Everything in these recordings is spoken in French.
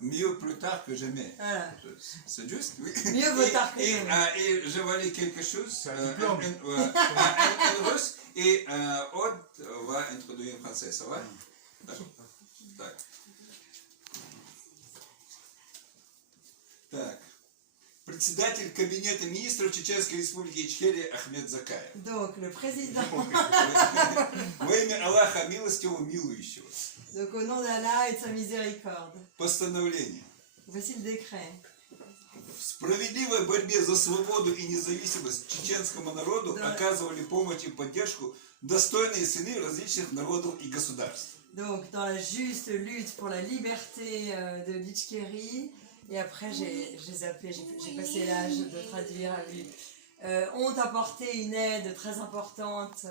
mieux plus tard que jamais. Voilà. C'est juste, oui. Mieux vaut tard que jamais. Et je valais quelque chose C'est un diplôme. en russe, et Aude va introduire en français, ça va? Так. Так. Председатель Кабинета министров Чеченской Республики Ичкерия Ахмед Закаев. Donc, le président, Во имя Аллаха Милостивого Милующего. donc au nom d'Allah et de sa miséricorde. Постановление. Voici le décret. В справедливой борьбе за свободу и независимость чеченскому народу Да. оказывали помощь и поддержку достойные сыны различных народов и государств. Donc, dans la juste lutte pour la liberté de l'Itchkérie, et après j'ai zappé, j'ai passé l'âge de traduire à lui, ont apporté une aide très importante.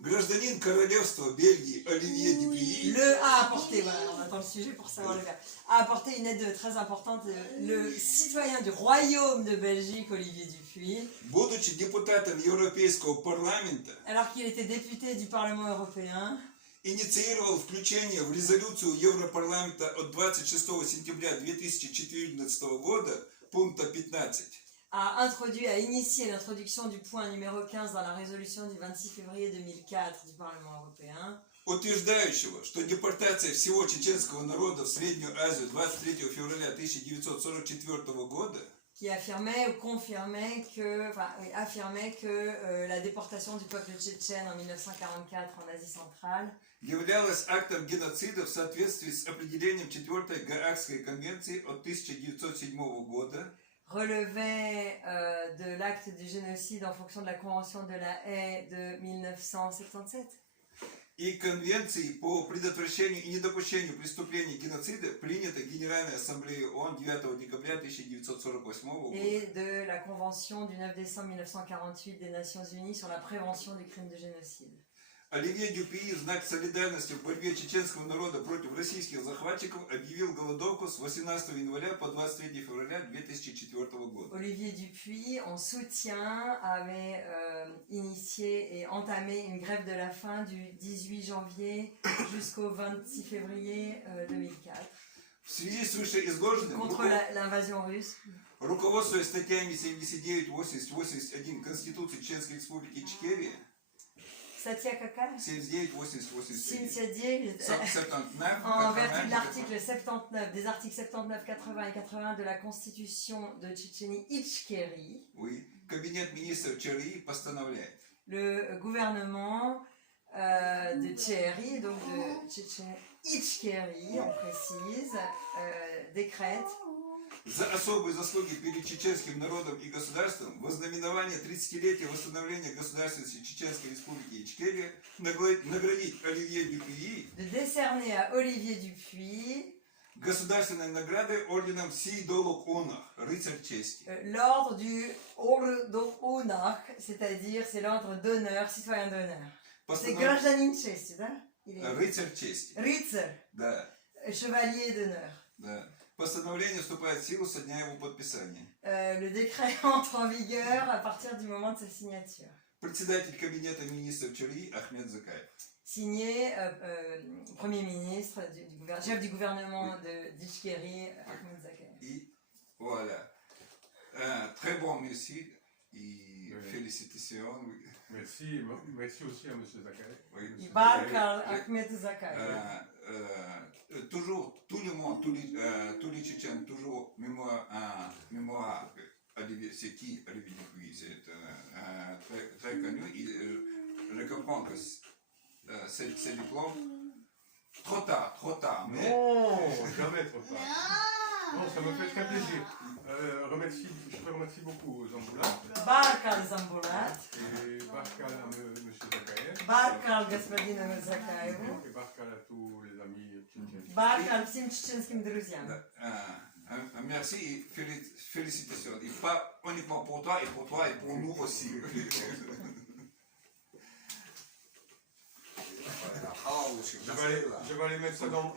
Гражданин королевства Бельгии Оливье Дюпюи A apporté, voilà, on attend le sujet pour savoir le verbe, a apporté une aide très importante, le citoyen du royaume de Belgique, Olivier Dupuy, будучи депутатом Европейского парламента, alors qu'il était député du Parlement européen, инициировал включение в резолюцию Европарламента от 26 сентября 2014 года пункта 15 a initié l'introduction du point numéro 15 dans la résolution du 26 février 2004 du Parlement européen, утверждающего, что депортация всего чеченского народа в Среднюю Азию 23 февраля 1944 года qui affirmait ou confirmait que, affirmait que la déportation du peuple tchétchène en 1944 en Asie centrale являлась актом геноцида в соответствии с определением 4-й Гаагской конвенции от 1907 года relevait de l'acte du génocide en fonction de la Convention de la Haye de 1977. и Конвенции по предотвращению и недопущению преступлений геноцида, принятой Генеральной Ассамблеей ООН 9 декабря 1948 года. Et de la Convention du 9 décembre 1948 des Nations Unies sur la prévention du crime de génocide. Оливье Дюпюи в знак солидарности в борьбе чеченского народа против российских захватчиков объявил голодовку с 18 января по 23 февраля 2004 года. Olivier Dupuy, en soutien, avait initié et entamé une grève de la faim du 18 janvier jusqu'au 26 février 2004 В связи с вышеизложенным, contre l'invasion russe. руководствуясь статьями 79, 80, 81 Конституции Чеченской Республики Ичкерия, Satya Kaka 79, 80, 81, Cynthia Dié, 79, en vertu de l'article 79, des articles 79, 80 et 81 de la Constitution de Tchétchénie-Itchkérie, oui, Кабинет министров ЧРИ постановляет le gouvernement de Tchéhéry, donc de Tchétchénie-Itchkérie, on précise, décrète за особые заслуги перед чеченским народом и государством во знаменование 30-летия восстановления государственности Чеченской Республики Ичкерия наградить Оливье Дюпюи de décerner à Olivier Dupuy государственной наградой орденом Сейдолук Онах, рыцарь чести. l'ordre du Ordre d'Honneur, c'est-à-dire c'est l'ordre d'honneur, citoyen d'honneur. C'est гражданин чести, да? Рыцарь чести. Рыцарь, Да, chevalier d'honneur. да. Постановление вступает в силу со дня его подписания. Le décret entre en vigueur à partir du moment de sa signature. Председатель Кабинета министров ЧРИ Ахмед Закаев. Signé Premier ministre, chef du gouvernement d'Itchkérie, Ahmed Zakaev. Et voilà. Très bon merci et félicitations. Oui. Merci, merci aussi à M. Zakaev. Oui. Barkal Ahmed Zakaev. Toujours, tout le monde, tous les Tchétchènes, toujours mémoire Olivier, c'est qui Olivier Dupuy, c'est très, très connu. Et, je comprends que ces diplômes, trop tard, mais... Non, jamais trop tard. Non, ça me fait très plaisir. Je remercie beaucoup Zamboulat Barkal Zamboulat. et Barkal à M. Zakaev. Barkal господин Zakaev. Et Barkal à tous les amis tchétchènes. Barkal всем чеченским друзьям. Merci et félicitations. Et pas uniquement pour toi, et pour nous aussi. Je vais aller mettre ça dans...